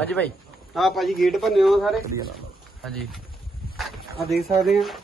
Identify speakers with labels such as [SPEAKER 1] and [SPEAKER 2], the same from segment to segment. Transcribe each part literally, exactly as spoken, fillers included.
[SPEAKER 1] हाँ जी भाई
[SPEAKER 2] ਆ ਭਾਜੀ ਗੇਟ ਭੰਨੇ ਹੋ ਸਾਰੇ।
[SPEAKER 1] हाँ जी
[SPEAKER 2] ਆ ਦੇਖ ਸਕਦੇ ਆ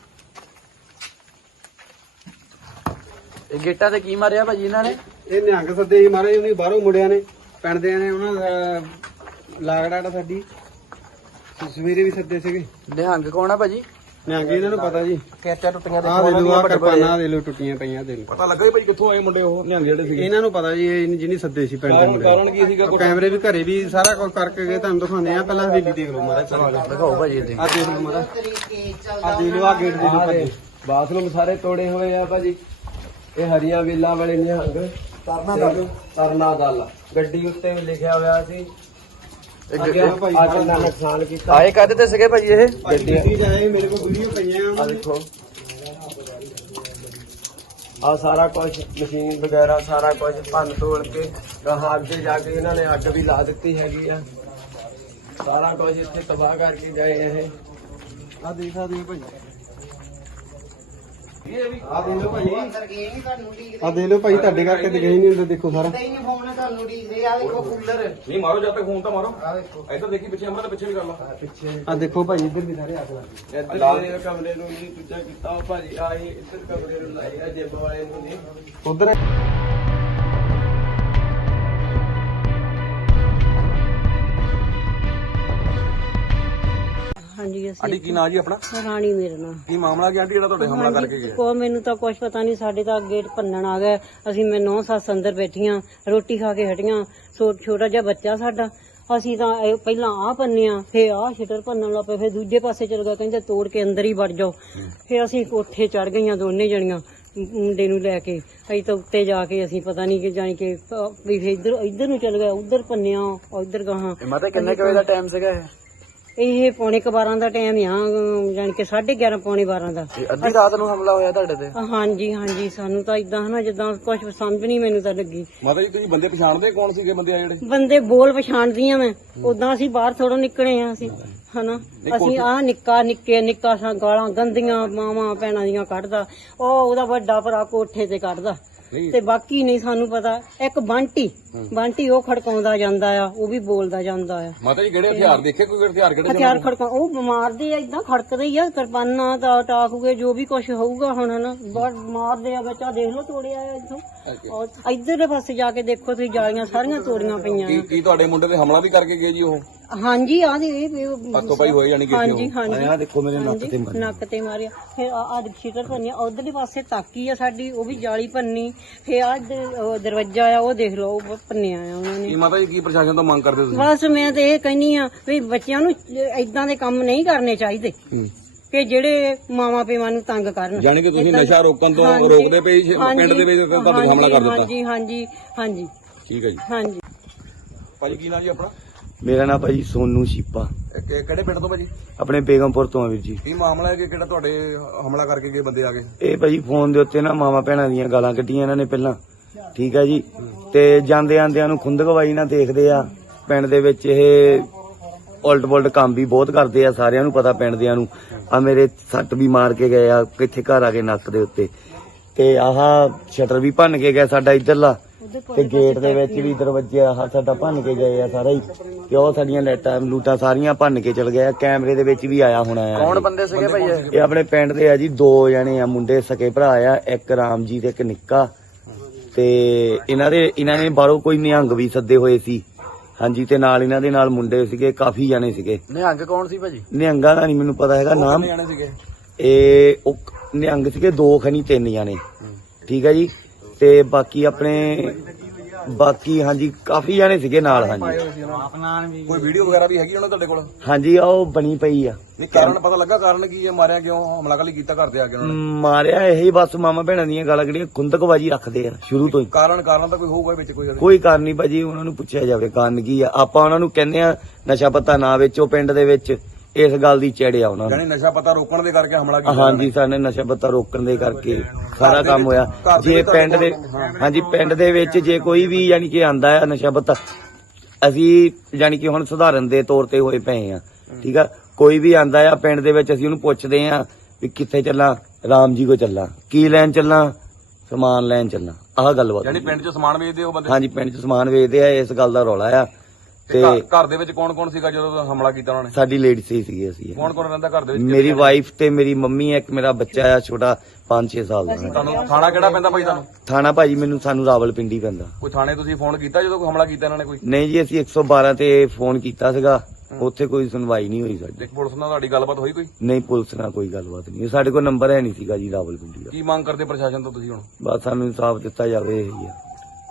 [SPEAKER 1] ਇਹ ਗੇਟਾਂ ਤੇ ਕੀ ਮਾਰਿਆ ਭਾਜੀ ਇਹਨਾਂ ਨੇ?
[SPEAKER 2] ਇਹ ਨਿਹੰਗ ਸੱਦੇ ਸੀ ਮਹਾਰਾਜ ਉਹਨੇ ਬਾਹਰੋਂ ਮੁੰਡਿਆਂ ਨੇ ਪਿੰਡ ਦੇ ਨੇ ਉਹਨਾਂ ਦਾ ਲਾਗੜਾ ਸਾਡੀ ਸਵੇਰੇ ਵੀ ਸੱਦੇ ਸੀਗੇ।
[SPEAKER 1] ਨਿਹੰਗ ਕੌਣ ਆ ਭਾਜੀ?
[SPEAKER 2] ਨਿਹੰਗ ਇਹਨਾਂ ਨੂੰ ਪਤਾ ਜੀ।
[SPEAKER 1] ਕੈਚਾ ਟੁੱਟੀਆਂ
[SPEAKER 2] ਆਹ ਦੇ ਲੋ ਆ ਕਿਰਪਾਨਾਂ ਦੇ ਲੋ ਟੁੱਟੀਆਂ ਪਈਆਂ ਦੇ ਲੋ।
[SPEAKER 3] ਪਤਾ ਲੱਗਾ ਜੀ ਭਾਈ ਕਿੱਥੋਂ ਆਏ ਮੁੰਡੇ ਉਹ ਨਿਹੰਗ ਜਿਹੜੇ ਸੀਗੇ?
[SPEAKER 2] ਇਹਨਾਂ ਨੂੰ ਪਤਾ ਜੀ ਇਹ ਜਿਹਨੇ ਸੱਦੇ ਸੀ ਪਿੰਡ ਦੇ ਮੁੰਡੇ।
[SPEAKER 3] ਕਾਰਨ ਕੀ ਸੀਗਾ?
[SPEAKER 2] ਕੈਮਰੇ ਵੀ ਘਰੇ ਵੀ ਸਾਰਾ ਕੁਝ ਕਰਕੇ ਗਏ ਤੁਹਾਨੂੰ ਦਿਖਾਉਂਦੇ ਆ। ਪਹਿਲਾਂ ਹਵੇਲੀ ਦੇਖ ਲਓ ਮਹਾਰਾਜ।
[SPEAKER 1] ਦਿਖਾਓ ਭਾਜੀ ਇਹਦੇ।
[SPEAKER 2] ਆ ਦੇਖ ਲਓ ਮਹਾਰਾਜ ਆ ਦੇਖ ਲਓ ਆ ਗੇਟ ਦੇ ਲੋ ਭਾਜੀ।
[SPEAKER 4] ਬਾਥਰੂਮ ਸਾਰੇ ਤੋੜੇ ਹੋਏ ਆ ਭਾਜੀ। ਇਹ ਹਰੀਆਂ ਵੇਲਾਂ ਵਾਲੇ ਨਿਹੰਗ ਤਰਨਾ ਦਲ ਤਰਨਾ ਦਲ ਗੱਡੀ ਉੱਤੇ ਵੀ ਲਿਖਿਆ ਹੋਇਆ ਸੀ।
[SPEAKER 2] ਅੱਗੇ ਭਾਈ
[SPEAKER 4] ਆ ਕਿੰਨਾ ਨੁਕਸਾਨ ਕੀਤਾ।
[SPEAKER 1] ਆਏ ਕਾਹਦੇ ਤੇ ਸੀਗੇ ਭਾਜੀ ਇਹ?
[SPEAKER 2] ਗੱਡੀ ਜਾਏ ਮੇਰੇ ਕੋਲ ਵੀਡੀਓ ਪਈਆਂ
[SPEAKER 4] ਆ ਦੇਖੋ ਆ ਸਾਰਾ ਕੁਝ ਮਸ਼ੀਨ ਵਗੈਰਾ ਸਾਰਾ ਕੁਝ ਭੰਨ ਤੋੜ ਕੇ ਗਾਹਾਂ ਅੱਗੇ ਜਾ ਕੇ ਇਹਨਾਂ ਨੇ ਅੱਗ ਵੀ ਲਾ ਦਿੱਤੀ ਹੈਗੀ ਆ। ਸਾਰਾ ਕੁਝ ਇੱਥੇ ਤਬਾਹ ਕਰਕੇ ਗਏ ਇਹ।
[SPEAKER 2] ਆ ਦੇਖ ਸਕਦੇ ਹੋ ਭਾਈ। ਆ ਦੇਖ ਲਓ ਭਾਈ ਆ ਦੇਖ ਲਓ ਭਾਈ ਤੁਹਾਡੇ ਕਰਕੇ ਤੇ ਗਏ ਨਹੀਂ ਹੁੰਦੇ। ਦੇਖੋ ਸਾਰਾ
[SPEAKER 3] ਨਹੀਂ ਮਾਰੋ ਜਦ ਤੱਕ ਫੋਨ ਤਾਂ ਮਾਰੋ। ਇੱਧਰ ਦੇਖੀ ਪਿੱਛੇ ਅਮਰ ਦੇ ਪਿੱਛੇ ਵੀ ਕਰ ਲਾ
[SPEAKER 4] ਪਿੱਛੇ
[SPEAKER 2] ਆ ਦੇਖੋ ਭਾਈ ਇੱਧਰ ਵੀ ਸਾਰੇ ਅੱਗ ਲੱਗ ਗਈ।
[SPEAKER 4] ਇੱਧਰ ਦੇ ਕਮਰੇ ਨੂੰ ਨਹੀਂ ਦੂਜਾ ਕੀਤਾ ਉਹ ਭਾਜੀ ਆ ਇਹ ਇੱਧਰ ਕਮਰੇ ਨੂੰ ਲਾਈ ਆ ਜਿੱਬ ਵਾਲੇ ਨੂੰ ਨਹੀਂ।
[SPEAKER 2] ਉਧਰ
[SPEAKER 5] ਹਾਂਜੀ
[SPEAKER 3] ਆਂਟੀ
[SPEAKER 5] ਅਸੀਂ
[SPEAKER 3] ਕੀ ਨਾਂ ਜੀ ਆਪਣਾ?
[SPEAKER 5] ਰਾਣੀ ਮੇਰੇ ਨਾਲ
[SPEAKER 3] ਕੀ ਮਾਮਲਾ ਕੀ ਆਂਟੀ ਜਿਹੜਾ ਤੁਹਾਡੇ ਹਮਲਾ ਕਰਕੇ ਗਿਆ?
[SPEAKER 5] ਕੋ ਮੈਨੂੰ ਤਾਂ ਕੁਝ ਪਤਾ ਨਹੀਂ। ਸਾਡੇ ਤਾਂ ਗੇਟ ਭੰਨਣ ਆ ਗਏ। ਅਸੀਂ ਮੈਂ ਨੌ ਸੱਸ ਅੰਦਰ ਬੈਠੀਆਂ ਰੋਟੀ ਖਾ ਕੇ ਹਟੀਆਂ। ਛੋ- ਛੋਟਾ ਜਿਹਾ ਬੱਚਾ ਸਾਡਾ। ਅਸੀਂ ਤਾਂ ਇਹ ਪਹਿਲਾਂ ਆਹ ਭੰਨਿਆ ਫੇਰ ਆਹ ਸ਼ਟਰ ਭੰਨਣ ਲੱਗ ਪਏ। ਫੇਰ ਦੂਜੇ ਪਾਸੇ ਚਲ ਗਿਆ ਕਹਿੰਦੇ ਤੋੜ ਕੇ ਅੰਦਰ ਹੀ ਵੜ ਜਾਓ। ਫੇਰ ਅਸੀਂ ਕੋਠੇ ਚੜ ਗਈਆਂ ਦੋਨੇ ਜਣੀਆਂ ਮੁੰਡੇ ਨੂੰ ਲੈ ਕੇ। ਅਸੀਂ ਤਾਂ ਉੱਤੇ ਜਾ ਕੇ ਅਸੀਂ ਪਤਾ ਨਹੀਂ ਕਿ ਜਾਣੀ ਕਿ ਅਹ ਵੀ ਫੇਰ ਇੱਧਰ ਇੱਧਰ ਨੂੰ ਚਲ ਗਿਆ ਉਧਰ ਭੰਨਿਆ ਉੱਧਰ ਗਾਹਾਂ।
[SPEAKER 1] ਇਹ ਮਾਤਾ ਕਿੰਨੇ ਕੁ ਵਜੇ ਦਾ ਟਾਈਮ ਸੀਗਾ ਇਹ?
[SPEAKER 5] ਇਹ ਪੌਣੇ ਕੁ ਬਾਰਾਂ ਦਾ ਟਾਈਮ ਆ ਜਾਣੀ ਕਿ ਸਾਢੇ ਗਿਆਰਾਂ ਪੌਣੇ ਬਾਰਾਂ ਦਾ।
[SPEAKER 1] ਇਹ ਅੱਧੀ ਰਾਤ ਨੂੰ ਹਮਲਾ ਹੋਇਆ ਤੁਹਾਡੇ ਤੇ?
[SPEAKER 5] ਹਾਂਜੀ ਹਾਂਜੀ ਸਾਨੂੰ ਤਾਂ ਇਦਾਂ ਹਨਾ ਜਿੱਦਾਂ ਕੁਝ ਸਮਝ ਨਹੀਂ ਮੈਨੂੰ ਤਾਂ ਲੱਗੀ।
[SPEAKER 3] ਮਾਤਾ ਜੀ ਤੁਸੀਂ ਬੰਦੇ ਪਛਾਣਦੇ ਕੌਣ ਸੀਗੇ ਬੰਦੇ ਆ ਜਿਹੜੇ?
[SPEAKER 5] ਬੰਦੇ ਬੋਲ ਪਛਾਣਦੀਆਂ ਮੈਂ ਉਦਾਂ ਅਸੀਂ ਬਾਹਰ ਥੋੜੋਂ ਨਿਕਲੇ ਆ ਅਸੀਂ ਹਨਾ। ਅਸੀਂ ਆਹ ਨਿੱਕਾ ਨਿੱਕੇ ਨਿੱਕਾ ਸਾ ਗਾਲਾਂ ਗੰਦੀਆਂ ਮਾਵਾਂ ਭੈਣਾਂ ਦੀਆਂ ਕੱਢਦਾ। ਉਹ ਉਹਦਾ ਵੱਡਾ ਭਰਾ ਕੋਠੇ ਤੇ ਕੱਢਦਾ ਤੇ ਬਾਕੀ ਨਹੀਂ ਸਾਨੂੰ ਪਤਾ। ਇੱਕ ਬੰਟੀ ਬੰਟੀ ਉਹ ਖੜਕਾਉਂਦਾ ਜਾਂਦਾ ਆ ਉਹ ਵੀ ਬੋਲਦਾ ਜਾਂਦਾ ਆ।
[SPEAKER 3] ਮਾਤਾ ਜੀ ਕਿਹੜੇ ਹਥਿਆਰ ਦੇਖੇ? ਕੋਈ ਹਥਿਆਰ ਕਿਹੜੇ?
[SPEAKER 5] ਹਥਿਆਰ ਖੜਕਾ ਉਹ ਮਾਰਦੇ ਆ ਏਦਾਂ ਖੜਕਦੇ ਹੀ ਆ। ਕਿਰਪਾਨਾਂ ਦਾ ਟਾਕੂਗੇ ਜੋ ਵੀ ਕੁਝ ਹੋਊਗਾ ਹੁਣ ਹਨਾ ਬਾਹਰ ਮਾਰਦੇ ਆ। ਬੱਚਾ ਦੇਖ ਲਓ ਤੋੜਿਆ ਆ ਇੱਥੋਂ। ਔਰ ਇੱਧਰਲੇ ਪਾਸੇ ਜਾ ਕੇ ਦੇਖੋ ਤੁਸੀਂ ਜਾਲੀਆਂ ਸਾਰੀਆਂ ਤੋੜੀਆਂ ਪਈਆਂ
[SPEAKER 3] ਕੀ ਕੀ ਤੁਹਾਡੇ ਮੁੰਡੇ ਤੇ ਹਮਲਾ ਵੀ ਕਰਕੇ ਗਏ ਜੀ ਉਹ?
[SPEAKER 5] ਹਾਂਜੀ ਆ ਦੇ
[SPEAKER 3] ਹੱਥੋਂ ਪਾਈ ਹੋਏ ਜਾਨੀ ਕਿ
[SPEAKER 5] ਹਾਂਜੀ ਹਾਂਜੀ
[SPEAKER 4] ਆ ਦੇਖੋ ਮੇਰੇ ਨੱਕ ਤੇ ਮਾਰਿਆ।
[SPEAKER 5] ਨੱਕ ਤੇ ਮਾਰਿਆ। ਫਿਰ ਆ ਸ਼ੀਟਰ ਭੰਨੀ ਉਧਰਲੇ ਪਾਸੇ ਤਾਕੀ ਆ ਸਾਡੀ ਉਹ ਵੀ ਜਾਲੀ ਭੰਨੀ। ਫਿਰ ਆ ਦਰਵਾਜ਼ਾ ਆ ਉਹ ਦੇਖ ਲਓ ਉਹ ਭੰਨਿਆ ਆ ਉਹਨਾਂ ਨੇ।
[SPEAKER 3] ਕੀ ਮਾਤਾ ਜੀ ਕੀ ਪ੍ਰਸ਼ਾਸਨ ਤੋਂ ਮੰਗ ਕਰਦੇ ਤੁਸੀਂ?
[SPEAKER 5] ਬਸ ਮੈਂ ਤੇ ਇਹ ਕਹਿੰਨੀ ਆ ਵੀ ਬੱਚਿਆਂ ਨੂੰ ਏਦਾਂ ਦੇ ਕੰਮ ਨਹੀਂ ਕਰਨੇ ਚਾਹੀਦੇ ਕਿ ਜਿਹੜੇ ਮਾਵਾਂ ਪਿਓ ਨੂੰ ਤੰਗ ਕਰਨ।
[SPEAKER 3] ਜਾਨੀ ਕਿ ਤੁਸੀਂ ਨਸ਼ਾ ਰੋਕਣ ਤੋਂ ਰੋਕਦੇ ਪਏ ਸੀ, ਪਿੰਡ ਦੇ ਵਿੱਚ ਤੁਹਾਨੂੰ ਹਮਲਾ ਕਰ ਦਿੱਤਾ?
[SPEAKER 5] ਹਾਂਜੀ ਹਾਂਜੀ ਹਾਂਜੀ
[SPEAKER 3] ਠੀਕ ਹੈ ਜੀ।
[SPEAKER 5] ਹਾਂਜੀ
[SPEAKER 3] ਭਾਜੀ ਕੀ ਨਾਂ ਜੀ ਆਪਣਾ?
[SPEAKER 4] ਮੇਰਾ ਨਾਮ ਭਾਜੀ ਸੋਨੂ ਸ਼ੀਪਾ।
[SPEAKER 3] ਇਹ ਕਿ- ਕਿਹੜੇ ਪਿੰਡ ਤੋਂ ਭਾਜੀ?
[SPEAKER 4] ਆਪਣੇ ਬੇਗਮਪੁਰ ਤੋਂ ਆ ਵੀਰ ਜੀ।
[SPEAKER 3] ਕੀ ਮਾਮਲਾ ਹੈ ਕਿ ਕਿਹੜਾ ਤੁਹਾਡੇ ਹਮਲਾ ਕਰਕੇ ਗਏ ਬੰਦੇ ਆ ਗਏ?
[SPEAKER 4] ਇਹ ਭਾਜੀ ਫੋਨ ਦੇ ਉੱਤੇ ਨਾ ਮਾਵਾਂ ਭੈਣਾਂ ਦੀਆਂ ਗਾਲਾਂ ਕੱਢੀਆਂ ਇਹਨਾਂ ਨੇ ਪਹਿਲਾਂ। ਠੀਕ ਹੈ ਜੀ। ਤੇ ਜਾਂਦੇ ਆਂਦਿਆਂ ਨੂੰ ਖੁੰਦਕਵਾਈ ਨਾ ਦੇਖਦੇ ਆ। ਪਿੰਡ ਦੇ ਵਿੱਚ ਇਹ ਉਲਟ ਪੁਲਟ ਕੰਮ ਵੀ ਬਹੁਤ ਕਰਦੇ ਆ। ਸਾਰਿਆਂ ਨੂੰ ਪਤਾ ਪਿੰਡ ਦਿਆਂ ਨੂੰ। ਆ ਮੇਰੇ ਸੱਟ ਵੀ ਮਾਰ ਕੇ ਗਏ ਆ ਕਿੱਥੇ ਘਰ ਆ ਕੇ ਨੱਕ ਦੇ ਉੱਤੇ। ਤੇ ਆਹ ਸ਼ਟਰ ਵੀ ਭੰਨ ਕੇ ਗਿਆ ਸਾਡਾ ਇੱਧਰਲਾ। ਤੇ ਗੇਟ ਦੇ ਵਿੱਚ ਵੀ ਦਰਵਾਜ਼ੇ ਆਹ ਸਾਡਾ ਭੰਨ ਕੇ ਗਏ ਆ ਸਾਰਾ ਹੀ। ਤੇ ਉਹ ਸਾਡੀਆਂ ਲਾਈਟਾਂ ਲੂਟਾਂ ਸਾਰੀਆਂ ਭੰਨ ਕੇ ਚਲ ਗਏ ਆ। ਕੈਮਰੇ ਦੇ ਵਿੱਚ ਵੀ ਆਇਆ ਹੋਣਾ ਆ।
[SPEAKER 1] ਕੌਣ ਬੰਦੇ ਸੀਗੇ ਭਾਈ ਇਹ?
[SPEAKER 4] ਇਹ ਆਪਣੇ ਪਿੰਡ ਦੇ ਆ ਜੀ। ਦੋ ਜਣੇ ਆ ਮੁੰਡੇ ਸਕੇ ਭਰਾ ਆ। ਇੱਕ ਰਾਮ ਜੀ ਤੇ ਇੱਕ ਨਿੱਕਾ। ਤੇ ਇਹਨਾਂ ਦੇ ਇਹਨਾਂ ਨੇ ਬਾਹਰੋਂ ਕੋਈ ਨਿਹੰਗ ਵੀ ਸੱਦੇ ਹੋਏ ਸੀ। ਹਾਂਜੀ ਤੇ ਨਾਲ ਇਹਨਾਂ ਦੇ ਨਾਲ ਮੁੰਡੇ ਸੀਗੇ ਕਾਫੀ ਜਾਣੇ ਸੀਗੇ।
[SPEAKER 1] ਨਿਹੰਗ ਕੌਣ ਸੀ ਭਾਜੀ?
[SPEAKER 4] ਨਿਹੰਗਾਂ ਦਾ ਨਹੀਂ ਮੈਨੂੰ ਪਤਾ ਹੈਗਾ ਨਾਮ।
[SPEAKER 3] ਕਿੰਨੇ ਜਾਣੇ ਸੀਗੇ?
[SPEAKER 4] ਇਹ ਉਹ ਨਿਹੰਗ ਸੀਗੇ ਦੋ ਖਣੀ ਤਿੰਨ ਜਾਣੇ। ਠੀਕ ਹੈ ਜੀ। ਤੇ ਬਾਕੀ ਆਪਣੇ ਬਾਕੀ ਹਾਂਜੀ ਕਾਫੀ ਜਾਣੇ ਸੀਗੇ ਨਾਲ। ਹਾਂਜੀ
[SPEAKER 3] ਕੋਈ ਵੀਡੀਓ ਵਗੈਰਾ ਵੀ ਹੈਗੀ ਉਹਨਾਂ ਤੁਹਾਡੇ ਕੋਲ?
[SPEAKER 4] ਹਾਂਜੀ ਆ ਉਹ ਬਣੀ ਪਈ ਆ।
[SPEAKER 3] ਨਹੀਂ ਕਾਰਨ ਪਤਾ ਲੱਗਾ? ਕਾਰਨ ਕੀ ਹੈ? ਮਾਰਿਆ ਕਿਉਂ? ਹਮਲਾ ਕਾਲੀ ਕੀਤਾ ਘਰ ਦੇ ਆ ਕੇ ਉਹਨਾਂ ਨੇ?
[SPEAKER 4] ਮਾਰਿਆ ਇਹੀ ਬਸ ਮਾਮਾ ਭੈਣਾਂ ਦੀਆਂ ਗਾਲਾਂ ਕੱਢੀਆਂ। ਖੁੰਦਕਬਾਜੀ ਰੱਖਦੇ ਆ ਸ਼ੁਰੂ ਤੋਂ ਹੀ।
[SPEAKER 3] ਕਾਰਨ ਕਾਰਨ ਤਾਂ ਕੋਈ ਹੋਊਗਾ ਵਿੱਚ ਕੋਈ?
[SPEAKER 4] ਕੋਈ ਕਾਰਨ ਨਹੀਂ ਭਾਜੀ। ਉਹਨਾਂ ਨੂੰ ਪੁੱਛਿਆ ਜਾਵੇ ਕਾਰਨ ਕੀ ਆ। ਆਪਾਂ ਉਹਨਾਂ ਨੂੰ ਕਹਿੰਦੇ ਆ ਨਸ਼ਾ ਪੱਤਾ ਨਾ ਵੇਚੋ ਪਿੰਡ ਦੇ ਵਿੱਚ। ਇਸ ਗੱਲ ਦੀ ਚੜਿਆ ਉਹਨਾਂ ਨੂੰ।
[SPEAKER 3] ਜਾਨੀ ਨਸ਼ਾ ਪਤਾ ਰੋਕਣ ਦੇ ਕਰਕੇ ਹਮਲਾ ਕੀਤਾ?
[SPEAKER 4] ਹਾਂਜੀ ਸਾਡੇ ਨਸ਼ਾ ਪੱਤਾ ਰੋਕਣ ਦੇ ਕਰਕੇ ਸਾਰਾ ਕੰਮ ਹੋਇਆ। ਜੇ ਪਿੰਡ ਦੇ ਹਾਂਜੀ ਪਿੰਡ ਦੇ ਵਿੱਚ ਜੇ ਕੋਈ ਵੀ ਯਾਨੀ ਕਿ ਆਂਦਾ ਆ ਨਸ਼ਾ ਪੱਤਾ ਅਸੀਂ ਯਾਨੀ ਕਿ ਹੁਣ ਸੁਧਾਰਨ ਦੇ ਤੌਰ ਤੇ ਹੋਏ ਪਏ ਆ। ਠੀਕ ਆ। ਕੋਈ ਵੀ ਆਂਦਾ ਆ ਪਿੰਡ ਦੇ ਵਿੱਚ ਅਸੀਂ ਉਹਨੂੰ ਪੁੱਛਦੇ ਆ ਵੀ ਕਿੱਥੇ ਚੱਲਾਂ? ਰਾਮ ਜੀ ਕੋ ਚੱਲਾਂ। ਕੀ ਲੈਣ ਚੱਲਾਂ? ਸਮਾਨ ਲੈਣ ਚੱਲਾਂ। ਆਹ ਗੱਲਬਾਤ।
[SPEAKER 3] ਜਾਨੀ ਪਿੰਡ 'ਚ ਸਮਾਨ ਵੇਚਦੇ ਉਹ ਬੰਦੇ?
[SPEAKER 4] ਹਾਂਜੀ ਪਿੰਡ 'ਚ ਸਮਾਨ ਵੇਚਦੇ ਆ। ਇਸ ਗੱਲ ਦਾ ਰੌਲਾ ਆ। ਤੇ
[SPEAKER 3] ਘਰ- ਘਰ ਦੇ ਵਿੱਚ ਕੌਣ ਕੌਣ ਸੀਗਾ ਜਦੋਂ ਹਮਲਾ ਕੀਤਾ ਉਹਨਾਂ ਨੇ?
[SPEAKER 4] ਸਾਡੀ ਲੇਡੀ ਸੀ ਸੀਗੇ ਅਸੀਂ।
[SPEAKER 3] ਕੌਣ ਕੌਣ ਰਹਿੰਦਾ ਘਰ ਦੇ ਵਿੱਚ?
[SPEAKER 4] ਮੇਰੀ ਵਾਈਫ ਤੇ ਮੇਰੀ ਮੰਮੀ, ਇੱਕ ਮੇਰਾ ਬੱਚਾ ਆ ਛੋਟਾ ਪੰਜ ਛੇ ਸਾਲ ਦਾ।
[SPEAKER 3] ਤੁਹਾਨੂੰ ਥਾਣਾ ਕਿਹੜਾ ਪੈਂਦਾ ਭਾਈ ਤੁਹਾਨੂੰ?
[SPEAKER 4] ਥਾਣਾ ਭਾਜੀ ਮੈਨੂੰ ਸਾਨੂੰ ਰਾਵਲਪਿੰਡੀ ਪੈਂਦਾ।
[SPEAKER 3] ਕੋਈ ਥਾਣੇ ਤੁਸੀਂ ਫੋਨ ਕੀਤਾ ਜਦੋਂ ਕੋਈ ਹਮਲਾ ਕੀਤਾ ਇਹਨਾਂ ਨੇ ਕੋਈ?
[SPEAKER 4] ਨਹੀਂ ਜੀ, ਅਸੀਂ ਇੱਕ ਸੌ ਬਾਰਾਂ ਤੇ ਫੋਨ ਕੀਤਾ ਸੀਗਾ, ਉੱਥੇ ਕੋਈ ਸੁਣਵਾਈ ਨਹੀਂ ਹੋਈ ਸਾਡੀ।
[SPEAKER 3] ਤੇ ਪੁਲਿਸ ਨਾਲ ਤੁਹਾਡੀ ਗੱਲਬਾਤ ਹੋਈ ਕੋਈ?
[SPEAKER 4] ਨਹੀਂ, ਪੁਲਿਸ ਨਾਲ ਕੋਈ ਗੱਲਬਾਤ ਨਹੀਂ, ਸਾਡੇ ਕੋਲ ਨੰਬਰ ਹੈ ਨਹੀਂ ਸੀਗਾ ਜੀ ਰਾਵਲਪਿੰਡੀ ਦਾ।
[SPEAKER 3] ਕੀ ਮੰਗ ਕਰਦੇ ਪ੍ਰਸ਼ਾਸਨ ਤੋਂ ਤੁਸੀਂ ਹੁਣ?
[SPEAKER 4] ਬਸ ਸਾਨੂੰ ਇਨਸਾਫ ਦਿੱਤਾ ਜਾਵੇ ਇਹੀ ਆ।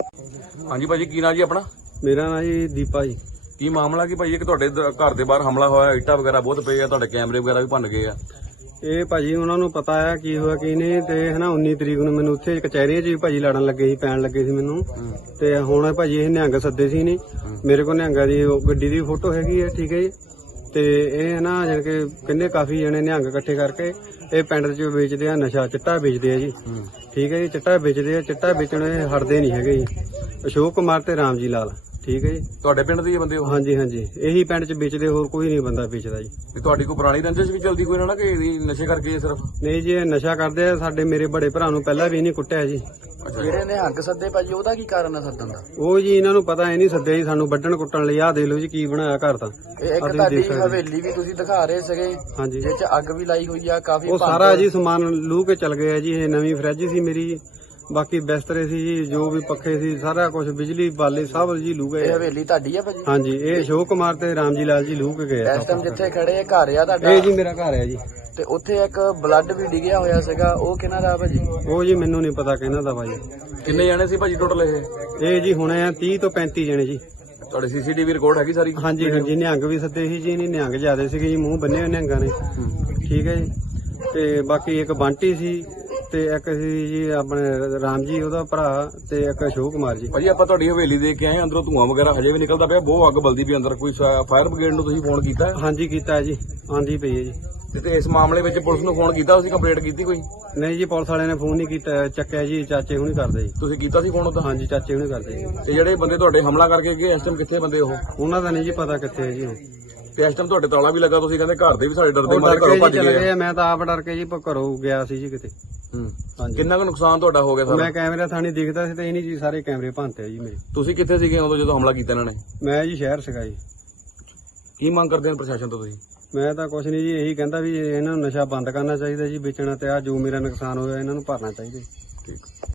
[SPEAKER 3] ਹਾਂਜੀ ਭਾਜੀ, ਕੀ ਨਾਂ ਜੀ ਆਪਣਾ?
[SPEAKER 2] ਮੇਰਾ ਨਾਂ ਜੀ ਦੀਪਾ ਜੀ।
[SPEAKER 3] ਕੀ ਮਾਮਲਾ ਕੀ ਭਾਈ? ਇੱਕ ਤੁਹਾਡੇ ਦ- ਘਰ ਦੇ ਬਾਹਰ ਹਮਲਾ ਹੋਇਆ, ਇੱਟਾਂ ਵਗੈਰਾ ਬਹੁਤ ਪਏ ਆ, ਤੁਹਾਡੇ ਕੈਮਰੇ ਵਗੈਰਾ ਵੀ ਭੰਨ ਗਏ ਆ।
[SPEAKER 2] ਇਹ ਭਾਜੀ ਉਹਨਾਂ ਨੂੰ ਪਤਾ ਆ ਕੀ ਹੋਇਆ ਕੀ ਨਹੀਂ, ਤੇ ਹਨਾ ਉੱਨੀ ਤਰੀਕ ਨੂੰ ਮੈਨੂੰ ਉੱਥੇ ਕਚਹਿਰੀਆਂ 'ਚ ਵੀ ਭਾਜੀ ਲੜਨ ਲੱਗੇ ਸੀ, ਪੈਣ ਲੱਗੇ ਸੀ ਮੈਨੂੰ। ਤੇ ਹੁਣ ਭਾਜੀ ਇਹ ਨਿਹੰਗ ਸੱਦੇ ਸੀ ਨਹੀਂ, ਮੇਰੇ ਕੋਲ ਨਿਹੰਗਾਂ ਦੀ ਉਹ ਗੱਡੀ ਦੀ ਫੋਟੋ ਹੈਗੀ ਹੈ, ਠੀਕ ਹੈ ਜੀ। ਤੇ ਇਹ ਨਾ ਜਾਣੀ ਕਿ ਕਿੰਨੇ ਕਾਫੀ ਜਣੇ ਨਿਹੰਗ ਇਕੱਠੇ ਕਰਕੇ ਇਹ ਪਿੰਡ 'ਚ ਵੇਚਦੇ ਆ, ਨਸ਼ਾ ਚਿੱਟਾ ਵੇਚਦੇ ਆ ਜੀ, ਠੀਕ ਹੈ ਜੀ। ਚਿੱਟਾ ਵੇਚਦੇ ਆ, ਚਿੱਟਾ ਵੇਚਣ ਇਹ ਹਟਦੇ ਨਹੀਂ ਹੈਗੇ ਜੀ। ਅਸ਼ੋਕ ਕੁਮਾਰ ਤੇ ਰਾਮਜੀ ਲਾਲ, ਠੀਕ ਹੈ ਜੀ।
[SPEAKER 3] ਤੁਹਾਡੇ ਪਿੰਡ ਦੇ ਹੀ ਬੰਦੇ ਉਹ?
[SPEAKER 2] ਹਾਂਜੀ ਹਾਂਜੀ, ਇਹੀ ਪਿੰਡ 'ਚ ਵੇਚਦੇ, ਹੋਰ ਕੋਈ ਨਹੀਂ ਬੰਦਾ ਵੇਚਦਾ ਜੀ।
[SPEAKER 3] ਤੇ ਤੁਹਾਡੀ ਕੋਈ ਪੁਰਾਣੀ ਰੰਜਿਸ਼ ਵੀ ਚੱਲਦੀ ਕੋਈ ਨਾ ਕਿ ਇਹਦੀ ਨਸ਼ੇ ਕਰਕੇ ਹੀ ਸਿਰਫ?
[SPEAKER 2] ਨਹੀਂ ਜੀ, ਇਹ ਨਸ਼ਾ ਕਰਦੇ ਆ। ਸਾਡੇ ਮੇਰੇ ਬੜੇ ਭਰਾ ਨੂੰ ਪਹਿਲਾਂ ਵੀ ਨਹੀਂ ਕੁੱਟਿਆ ਜੀ।
[SPEAKER 1] ਜਿਹੜੇ ਨੇ ਹੱਕ ਸੱਦੇ ਭਾਜੀ, ਉਹਦਾ ਕੀ ਕਾਰਨ ਹੈ ਸੱਦਣ ਦਾ?
[SPEAKER 2] ਉਹ ਜੀ ਇਹਨਾਂ ਨੂੰ ਪਤਾ ਇਹ ਨਹੀਂ ਸੱਦਿਆ ਜੀ ਸਾਨੂੰ ਵੱਢਣ ਕੁੱਟਣ ਲਈ। ਆਹ ਦੇਖ ਲਓ ਜੀ ਕੀ ਬਣਾਇਆ ਘਰ ਤਾਂ।
[SPEAKER 1] ਇਹ ਇੱਕ
[SPEAKER 2] ਅਸੀਂ
[SPEAKER 1] ਤੁਹਾਡੀ
[SPEAKER 2] ਦੇਖ ਸਕਦੇ।
[SPEAKER 1] ਹਵੇਲੀ ਵੀ ਤੁਸੀਂ ਦਿਖਾ ਰਹੇ ਸੀਗੇ,
[SPEAKER 2] ਹਾਂਜੀ,
[SPEAKER 1] ਜਿਹ ਚ ਅੱਗ ਵੀ ਲਾਈ ਹੋਈ ਆ, ਕਾਫੀ
[SPEAKER 2] ਉਹ ਸਾਰਾ ਜੀ ਸਮਾਨ ਲੂ ਕੇ ਚਲ ਗਿਆ ਜੀ। ਇਹ ਨਵੀਂ ਫਰਿੱਜ ਸੀ ਮੇਰੀ ਜੀ, ਬਾਕੀ ਬਿਸਤਰੇ ਸੀ ਜੀ, ਜੋ ਵੀ ਪੱਖੇ ਸੀ, ਸਾਰਾ ਕੁਝ, ਬਿਜਲੀ ਬਾਲੇ ਸਭ ਜੀ ਲੂ
[SPEAKER 1] ਇਹ
[SPEAKER 2] ਗਏ।
[SPEAKER 1] ਹਵੇਲੀ ਤੁਹਾਡੀ ਆ ਭਾਜੀ?
[SPEAKER 2] ਹਾਂਜੀ, ਇਹ ਅਸ਼ੋਕ ਕੁਮਾਰ ਤੇ ਰਾਮਜੀ ਲਾਲ ਜੀ ਲੂ ਕੇ ਗਏ ਆ।
[SPEAKER 1] ਇਸ ਟਾਈਮ ਜਿੱਥੇ ਖੜੇ ਆ ਘਰ ਆ ਤੁਹਾਡਾ?
[SPEAKER 2] ਇਹ ਜੀ ਮੇਰਾ ਘਰ ਹੈ ਜੀ।
[SPEAKER 1] ਤੇ ਉੱਥੇ ਇੱਕ ਬਲੱਡ ਵੀ ਡਿੱਗਿਆ ਹੋਇਆ ਸੀਗਾ, ਉਹ ਕਿਹਨਾਂ ਦਾ ਭਾਜੀ?
[SPEAKER 2] ਉਹ ਜੀ ਮੈਨੂੰ ਨਹੀਂ ਪਤਾ ਕਿਹਨਾਂ ਦਾ ਭਾਈ।
[SPEAKER 3] ਕਿੰਨੇ ਜਾਣੇ ਸੀ ਭਾਜੀ ਟੋਟਲ ਇਹ?
[SPEAKER 2] ਇਹ ਜੀ ਹੁਣੇ ਆ ਤੀਹ ਤੋਂ ਪੈਂਤੀ ਜਣੇ ਜੀ।
[SPEAKER 3] ਤੁਹਾਡੇ ਸੀਸੀਟੀਵੀ ਰਿਕਾਰਡ ਹੈਗੀ ਸਾਰੀ?
[SPEAKER 2] ਹਾਂਜੀ ਹਾਂਜੀ, ਨਿਹੰਗ ਵੀ ਸੱਦੇ ਸੀ ਜੀ, ਨਹੀਂ ਨਿਹੰਗ ਜ਼ਿਆਦੇ ਸੀਗੇ ਜੀ, ਮੂੰਹ ਬੰਨੇ ਹੋਏ ਨਿਹੰਗਾਂ ਨੇ, ਠੀਕ ਹੈ ਜੀ। ਤੇ ਬਾਕੀ ਇੱਕ ਬੰਟੀ ਸੀ, ਤੇ ਇੱਕ ਸੀ ਜੀ ਆਪਣੇ ਰਾਮ ਜੀ ਉਹਦਾ ਭਰਾ, ਤੇ ਇੱਕ ਅਸ਼ੋਕ ਕੁਮਾਰ ਜੀ।
[SPEAKER 3] ਭਾਜੀ ਆਪਾਂ ਤੁਹਾਡੀ ਹਵੇਲੀ ਦੇਖ ਕੇ ਆਏ, ਅੰਦਰੋਂ ਧੂਆਂ ਵਗੈਰਾ ਹਜੇ ਵੀ ਨਿਕਲਦਾ ਪਿਆ, ਬਹੁਤ ਅੱਗ ਬਲਦੀ ਪਈ ਅੰਦਰ। ਕੋਈ ਫਾਇਰ ਬ੍ਰਿਗੇਡ ਨੂੰ ਤੁਸੀਂ ਫੋਨ ਕੀਤਾ?
[SPEAKER 2] ਹਾਂਜੀ ਕੀਤਾ ਜੀ, ਆਂਦੀ ਪਈ ਹੈ ਜੀ।
[SPEAKER 3] ਤੇ- ਤੇ ਇਸ ਮਾਮਲੇ ਵਿੱਚ ਪੁਲਿਸ ਨੂੰ ਫੋਨ ਕੀਤਾ? ਤੁਸੀਂ ਕੰਪਲੇਂਟ ਕੀਤੀ ਕੋਈ?
[SPEAKER 2] ਨਹੀਂ ਜੀ, ਪੁਲਿਸ ਵਾਲਿਆਂ ਨੇ ਫੋਨ ਨਹੀਂ ਕੀਤਾ, ਚੱਕਿਆ ਜੀ, ਚਾਚੇ ਹੁਣੀ ਕਰਦੇ ਜੀ।
[SPEAKER 3] ਤੁਸੀਂ ਕੀਤਾ ਸੀ ਫੋਨ ਉਹਦਾ?
[SPEAKER 2] ਹਾਂਜੀ, ਚਾਚੇ ਹੁਣੀ ਕਰਦੇ ਜੀ।
[SPEAKER 3] ਤੇ ਜਿਹੜੇ ਬੰਦੇ ਤੁਹਾਡੇ ਹਮਲਾ ਕਰਕੇ ਗਏ ਇਸ ਟਾਈਮ ਕਿੱਥੇ ਬੰਦੇ ਉਹ?
[SPEAKER 2] ਉਹਨਾਂ ਦਾ ਨਹੀਂ ਜੀ ਪਤਾ ਕਿੱਥੇ ਹੈ ਜੀ ਉਹ।
[SPEAKER 3] ਤੇ ਇਸ ਟਾਈਮ ਤੁਹਾਡੇ ਤਾਲਾ ਵੀ ਲੱਗਾ, ਤੁਸੀਂ ਕਹਿੰਦੇ ਘਰ ਦੇ ਵੀ ਸਾਡੇ ਡਰਦੇ
[SPEAKER 2] ਉਹ
[SPEAKER 3] ਮਾਰੇ
[SPEAKER 2] ਡਰ
[SPEAKER 3] ਘਰੋਂ
[SPEAKER 2] ਕੇ
[SPEAKER 3] ਭੱਜ
[SPEAKER 2] ਜੀ ਚਲੇ
[SPEAKER 3] ਗਏ
[SPEAKER 2] ਗਏ
[SPEAKER 3] ਆ।
[SPEAKER 2] ਆ, ਮੈਂ ਤਾਂ ਆਪ ਡਰ ਕੇ ਜੀ ਪ- ਘਰੋਂ ਗਿਆ ਸੀ ਜੀ ਕਿਤੇ।
[SPEAKER 3] ਹੂੰ।
[SPEAKER 2] ਹਾਂਜੀ,
[SPEAKER 3] ਕਿੰਨਾ ਕੁ ਨੁਕਸਾਨ ਤੁਹਾਡਾ ਹੋ ਗਿਆ ਸਾਰਾ?
[SPEAKER 2] ਮੈਂ ਕੈਮਰਾ ਥਾਣੀ ਦਿਖਦਾ ਸੀ, ਤੇ ਇਹ ਨਹੀਂ ਜੀ ਸਾਰੇ ਕੈਮਰੇ ਭੰਨਤੇ ਆ ਜੀ ਮੇਰੇ।
[SPEAKER 3] ਤੁਸੀਂ ਕਿੱਥੇ ਸੀਗੇ ਉਦੋਂ ਜਦੋਂ ਹਮਲਾ ਕੀਤਾ ਇਹਨਾਂ ਨੇ?
[SPEAKER 2] ਮੈਂ ਜੀ ਸ਼ਹਿਰ ਸੀਗਾ ਜੀ।
[SPEAKER 3] ਕੀ ਮੰਗ ਕਰਦੇ ਹੋ ਪ੍ਰਸ਼ਾਸਨ ਤੋਂ ਤੁਸੀਂ?
[SPEAKER 2] ਮੈਂ ਤਾਂ ਕੁਛ ਨਹੀਂ ਜੀ, ਇਹੀ ਕਹਿੰਦਾ ਵੀ ਇਹਨਾਂ ਨੂੰ ਨਸ਼ਾ ਬੰਦ ਕਰਨਾ ਚਾਹੀਦਾ ਜੀ ਵੇਚਣਾ, ਤੇ ਆ ਜੋ ਮੇਰਾ ਨੁਕਸਾਨ ਹੋਇਆ ਇਹਨਾਂ ਨੂੰ ਭਰਨਾ ਚਾਹੀਦਾ ਜੀ।
[SPEAKER 3] ਠੀਕ।